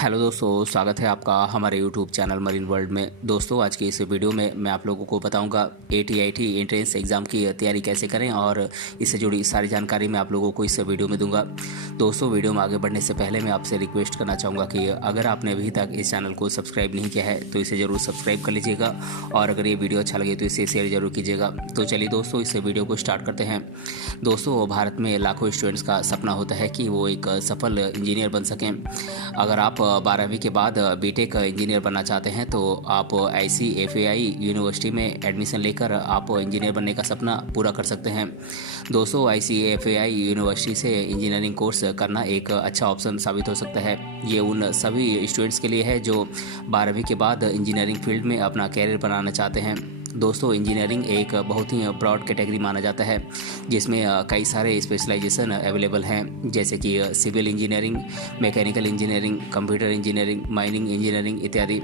Hello दोस्तों, स्वागत है आपका हमारे यूट्यूब चैनल मरीन वर्ल्ड में। दोस्तों, आज की इस वीडियो में मैं आप लोगों को बताऊंगा ATIT एंट्रेंस एग्ज़ाम की तैयारी कैसे करें और इससे जुड़ी सारी जानकारी मैं आप लोगों को इस वीडियो में दूंगा। दोस्तों, वीडियो में आगे बढ़ने से पहले मैं आपसे रिक्वेस्ट करना चाहूँगा कि अगर आपने अभी तक इस चैनल को सब्सक्राइब नहीं किया है तो इसे ज़रूर सब्सक्राइब कर लीजिएगा और अगर ये वीडियो अच्छा लगे तो इसे शेयर जरूर कीजिएगा। तो चलिए दोस्तों, इस वीडियो को स्टार्ट करते हैं। दोस्तों, भारत में लाखों स्टूडेंट्स का सपना होता है कि वो एक सफल इंजीनियर बन सकें। अगर आप 12वीं के बाद बीटेक इंजीनियर बनना चाहते हैं तो आप ICFAI यूनिवर्सिटी में एडमिशन लेकर आप इंजीनियर बनने का सपना पूरा कर सकते हैं। दोस्तों, ICFAI यूनिवर्सिटी से इंजीनियरिंग कोर्स करना एक अच्छा ऑप्शन साबित हो सकता है। ये उन सभी स्टूडेंट्स के लिए है जो 12वीं के बाद इंजीनियरिंग फील्ड में अपना कैरियर बनाना चाहते हैं। दोस्तों, इंजीनियरिंग एक बहुत ही ब्रॉड कैटेगरी माना जाता है जिसमें कई सारे स्पेशलाइजेशन अवेलेबल हैं, जैसे कि civil engineering, mechanical engineering, computer engineering, mining engineering इत्यादि।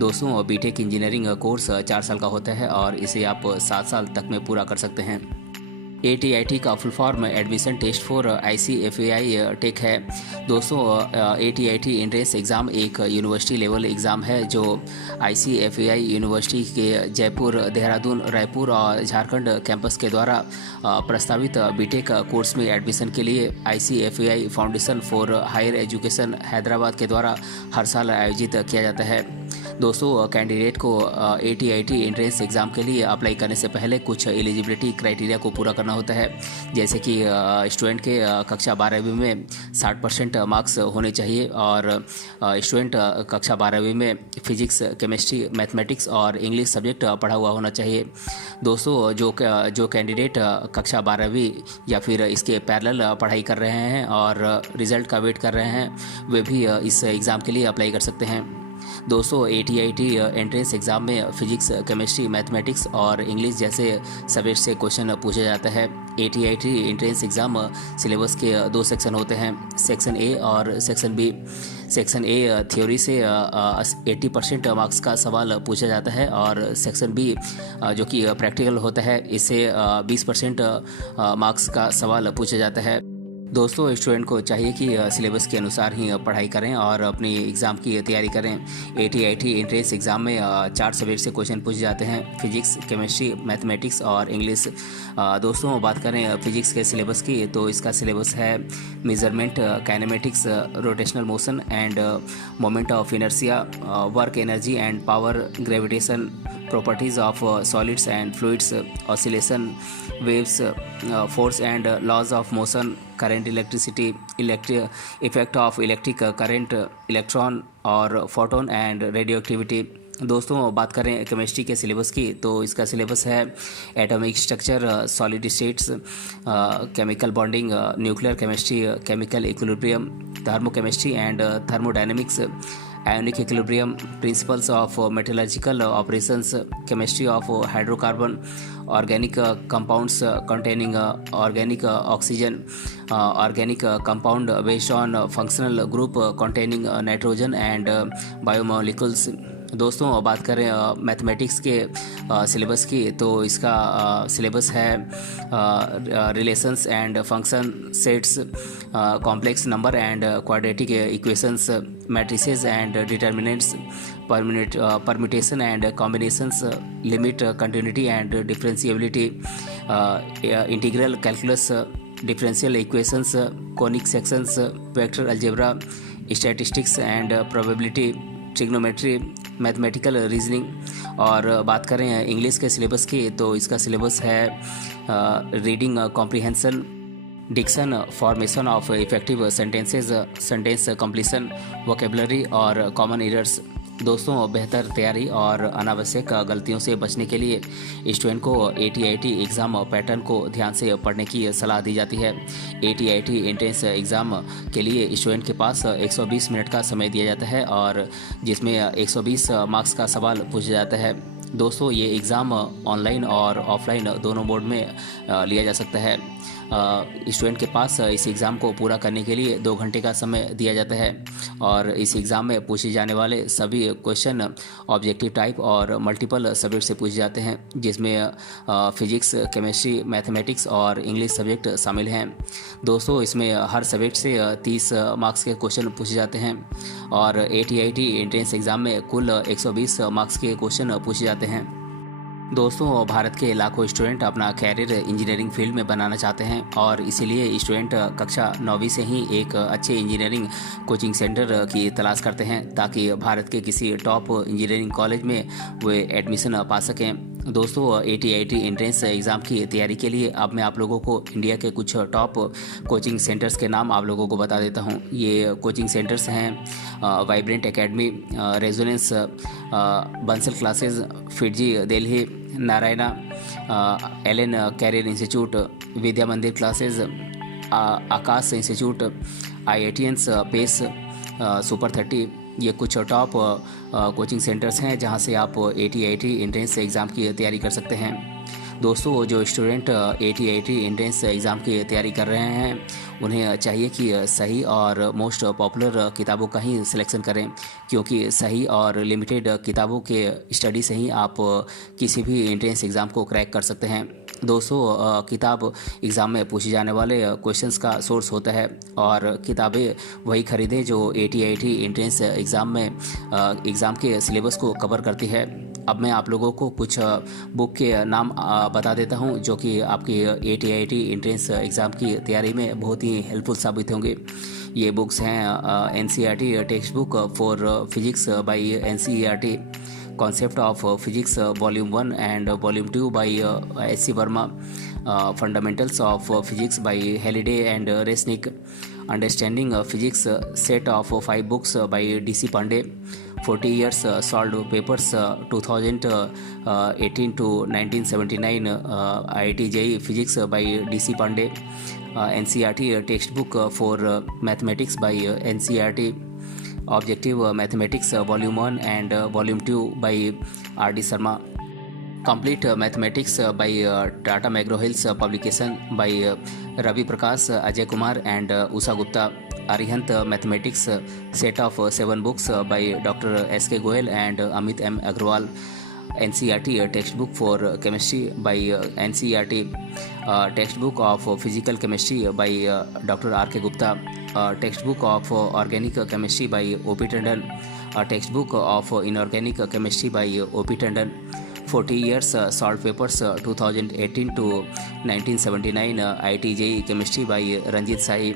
दोस्तों, बीटेक इंजीनियरिंग कोर्स 4 साल का होता है और इसे आप 7 साल तक में पूरा कर सकते हैं। ATIT का full form admission test for ICFAI tech है। दोस्तों, ATIT एंट्रेंस एग्ज़ाम एक यूनिवर्सिटी लेवल एग्ज़ाम है जो ICFAI यूनिवर्सिटी के जयपुर, देहरादून, रायपुर और झारखंड कैंपस के द्वारा प्रस्तावित बीटेक कोर्स में एडमिशन के लिए ICFAI foundation for higher education Hyderabad के द्वारा हर साल आयोजित किया जाता है। दोस्तों, कैंडिडेट को ATIT एंट्रेंस एग्ज़ाम के लिए अप्लाई करने से पहले कुछ एलिजिबिलिटी क्राइटेरिया को पूरा करना होता है, जैसे कि स्टूडेंट के कक्षा 12वीं में 60% मार्क्स होने चाहिए और स्टूडेंट कक्षा 12वीं में फिजिक्स, केमिस्ट्री, मैथमेटिक्स और इंग्लिश सब्जेक्ट पढ़ा हुआ होना चाहिए। दोस्तों, जो कैंडिडेट कक्षा 12वीं या फिर इसके पैरेलल पढ़ाई कर रहे हैं और रिज़ल्ट का वेट कर रहे हैं, वे भी इस एग्ज़ाम के लिए अप्लाई कर सकते हैं। दोस्तों, ATIT एंट्रेंस एग्ज़ाम में फिजिक्स, केमिस्ट्री, मैथमेटिक्स और इंग्लिश जैसे सब्जेक्ट से क्वेश्चन पूछा जाता है। ATIT एंट्रेंस एग्ज़ाम सिलेबस के 2 सेक्शन होते हैं, सेक्शन A और section B। Section A theory से 80% मार्क्स का सवाल पूछा जाता है और सेक्शन B जो कि प्रैक्टिकल होता है, इससे 20% मार्क्स का सवाल पूछा जाता है। दोस्तों, स्टूडेंट को चाहिए कि सिलेबस के अनुसार ही पढ़ाई करें और अपनी एग्ज़ाम की तैयारी करें। ATIT एंट्रेंस एग्ज़ाम में 4 सब्जेक्ट से क्वेश्चन पूछे जाते हैं, फिजिक्स, केमिस्ट्री, मैथमेटिक्स और इंग्लिश। दोस्तों, बात करें फिजिक्स के सिलेबस की तो इसका सिलेबस है measurement, kinematics, rotational motion end moment of inertia, work energy and power, gravitation, properties of solids and fluids, oscillation, waves, force and laws of motion, current, electricity, effect of electric current, electron और photon and radioactivity। दोस्तों, बात करें chemistry के syllabus की तो इसका syllabus है atomic structure, solid states, chemical bonding, nuclear chemistry, chemical equilibrium, thermochemistry and thermodynamics, ionic equilibrium, principles of metallurgical operations, chemistry of hydrocarbon, organic compounds containing organic oxygen, organic compound based on functional group containing nitrogen and biomolecules। दोस्तों, बात करें mathematics के syllabus की तो इसका syllabus है relations and function sets, complex number and quadratic equations, matrices and determinants, permutation and combinations, limit, continuity and differentiability, integral calculus, differential equations, conic sections, vector algebra, statistics and probability, trigonometry, mathematical reasoning. और बात करें English के syllabus की तो इसका syllabus है reading comprehension, diction, formation of effective sentences, sentence completion, vocabulary और common errors. दोस्तों, बेहतर तैयारी और अनावश्यक गलतियों से बचने के लिए स्टूडेंट को ATIT एग्ज़ाम पैटर्न को ध्यान से पढ़ने की सलाह दी जाती है। ATIT एंट्रेंस एग्ज़ाम के लिए स्टूडेंट के पास 120 मिनट का समय दिया जाता है और जिसमें 120 मार्क्स का सवाल पूछा जाता है। दोस्तों, ये एग्ज़ाम ऑनलाइन और ऑफलाइन दोनों मोड में लिया जा सकता है। स्टूडेंट के पास इस एग्ज़ाम को पूरा करने के लिए 2 घंटे का समय दिया जाता है और इस एग्ज़ाम में पूछे जाने वाले सभी क्वेश्चन ऑब्जेक्टिव टाइप और मल्टीपल सब्जेक्ट से पूछे जाते हैं, जिसमें फिजिक्स, केमिस्ट्री, मैथमेटिक्स और इंग्लिश सब्जेक्ट शामिल हैं। दोस्तों, इसमें हर सब्जेक्ट से 30 मार्क्स के क्वेश्चन पूछे जाते हैं और ATIT एंट्रेंस एग्ज़ाम में कुल 120 मार्क्स के क्वेश्चन पूछे जाते हैं। दोस्तों, भारत के लाखों स्टूडेंट अपना कैरियर इंजीनियरिंग फील्ड में बनाना चाहते हैं और इसीलिए स्टूडेंट कक्षा 9वीं से ही एक अच्छे इंजीनियरिंग कोचिंग सेंटर की तलाश करते हैं ताकि भारत के किसी टॉप इंजीनियरिंग कॉलेज में वे एडमिशन पा सकें। दोस्तों, ATIT एंट्रेंस एग्ज़ाम की तैयारी के लिए अब मैं आप लोगों को इंडिया के कुछ टॉप कोचिंग सेंटर्स के नाम आप लोगों को बता देता हूं। ये कोचिंग सेंटर्स हैं Vibrant Academy, Resonance, Bansal Classes, FIITJEE Delhi, Narayana, Allen Career Institute, Vidya Mandir Classes, Aakash Institute, IITians, Pace, Super 30। ये कुछ टॉप कोचिंग सेंटर्स हैं जहां से आप ATIT एंट्रेंस एग्ज़ाम की तैयारी कर सकते हैं। दोस्तों, जो स्टूडेंट ATIT एंट्रेंस एग्ज़ाम की तैयारी कर रहे हैं उन्हें चाहिए कि सही और मोस्ट पॉपुलर किताबों का ही सिलेक्शन करें, क्योंकि सही और लिमिटेड किताबों के स्टडी से ही आप किसी भी एंट्रेंस एग्ज़ाम को क्रैक कर सकते हैं। दोस्तों, किताब एग्ज़ाम में पूछे जाने वाले क्वेश्चंस का सोर्स होता है और किताबें वही खरीदें जो ATIT एंट्रेंस एग्ज़ाम में एग्ज़ाम के सिलेबस को कवर करती है। अब मैं आप लोगों को कुछ बुक के नाम बता देता हूं जो कि आपकी ATIT एंट्रेंस एग्ज़ाम की तैयारी में बहुत ही हेल्पफुल साबित होंगे। ये बुक्स हैं NCERT text book for physics by NCERT, Concept of Physics Volume 1 and Volume 2 by S.C. Verma, Fundamentals of Physics by Halliday and Resnick, Understanding Physics, set of 5 books by D.C. Pandey, 40 Years Solved Papers 2018 to 1979, IIT JEE Physics by D.C. Pandey, NCERT textbook for mathematics by NCERT, Objective Mathematics Volume 1 and Volume 2 by R.D. Sharma, Complete Mathematics by Tata McGraw-Hill's publication by Ravi Prakash, Ajay Kumar and Usha Gupta, Arihant Mathematics, set of 7 books by Dr. S.K. Goel and Amit M. Agrawal, NCERT textbook for chemistry by NCERT, textbook of physical chemistry by Dr. R.K. Gupta, textbook of organic chemistry by O.P. Tandon, textbook of inorganic chemistry by O.P. Tandon, 40 years solved papers 2018 to 1979, IIT JEE chemistry by Ranjit Sai।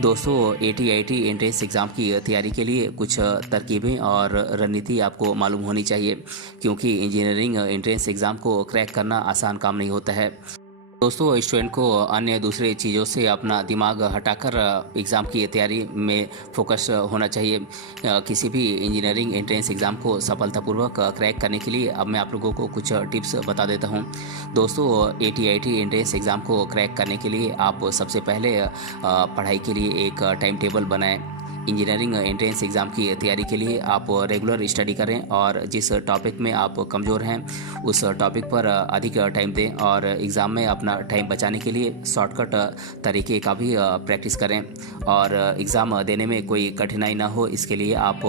दोस्तों, ATIT entrance exam की तैयारी के लिए कुछ तरकीबें और रणनीति आपको मालूम होनी चाहिए, क्योंकि इंजीनियरिंग एंट्रेंस एग्ज़ाम को क्रैक करना आसान काम नहीं होता है। दोस्तों, स्टूडेंट को अन्य दूसरे चीज़ों से अपना दिमाग हटाकर एग्ज़ाम की तैयारी में फोकस होना चाहिए। किसी भी इंजीनियरिंग एंट्रेंस एग्ज़ाम को सफलतापूर्वक क्रैक करने के लिए अब मैं आप लोगों को कुछ टिप्स बता देता हूं। दोस्तों, ATIT एंट्रेंस एग्ज़ाम को क्रैक करने के लिए आप सबसे पहले पढ़ाई के लिए एक टाइम टेबल बनाएं। इंजीनियरिंग एंट्रेंस एग्ज़ाम की तैयारी के लिए आप रेगुलर स्टडी करें और जिस टॉपिक में आप कमज़ोर हैं उस टॉपिक पर अधिक टाइम दें और एग्ज़ाम में अपना टाइम बचाने के लिए शॉर्टकट तरीके का भी प्रैक्टिस करें और एग्ज़ाम देने में कोई कठिनाई ना हो, इसके लिए आप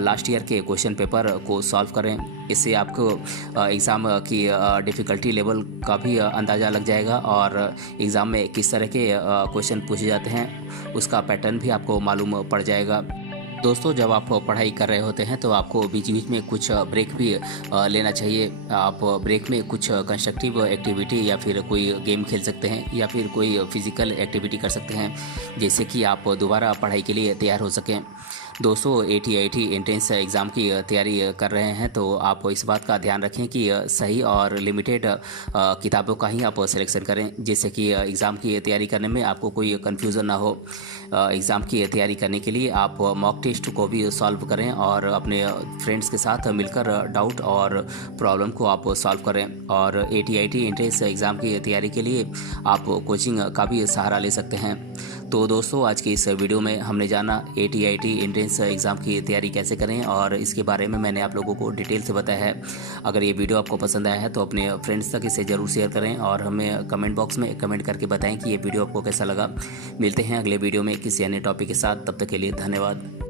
लास्ट ईयर के क्वेश्चन पेपर को सॉल्व करें। इससे आपको एग्ज़ाम की डिफ़िकल्टी लेवल का भी अंदाज़ा लग जाएगा और एग्ज़ाम में किस तरह के क्वेश्चन पूछे जाते हैं उसका पैटर्न भी आपको मालूम पड़ जाएगा। दोस्तों, जब आप पढ़ाई कर रहे होते हैं तो आपको बीच बीच में कुछ ब्रेक भी लेना चाहिए। आप ब्रेक में कुछ कंस्ट्रक्टिव एक्टिविटी या फिर कोई गेम खेल सकते हैं या फिर कोई फिज़िकल एक्टिविटी कर सकते हैं, जिससे कि आप दोबारा पढ़ाई के लिए तैयार हो सकें। दोस्तों, ATIT एंट्रेंस एग्ज़ाम की तैयारी कर रहे हैं तो आप इस बात का ध्यान रखें कि सही और लिमिटेड किताबों का ही आप सिलेक्शन करें, जिससे कि एग्ज़ाम की तैयारी करने में आपको कोई कन्फ्यूज़न ना हो। एग्ज़ाम की तैयारी करने के लिए आप मॉक टेस्ट को भी सॉल्व करें और अपने फ्रेंड्स के साथ मिलकर डाउट और प्रॉब्लम को आप सॉल्व करें। और ATIT एंट्रेंस एग्ज़ाम की तैयारी के लिए आप कोचिंग का भी सहारा ले सकते हैं। तो दोस्तों आज की इस वीडियो में हमने जाना AT-IT एंट्रेंस एग्ज़ाम की तैयारी कैसे करें और इसके बारे में मैंने आप लोगों को डिटेल से बताया है। अगर ये वीडियो आपको पसंद आया है तो अपने फ्रेंड्स तक इसे ज़रूर शेयर करें और हमें कमेंट बॉक्स में कमेंट करके बताएं कि ये वीडियो आपको कैसा लगा। मिलते हैं अगले वीडियो में किसी अन्य टॉपिक के साथ, तब तक के लिए धन्यवाद।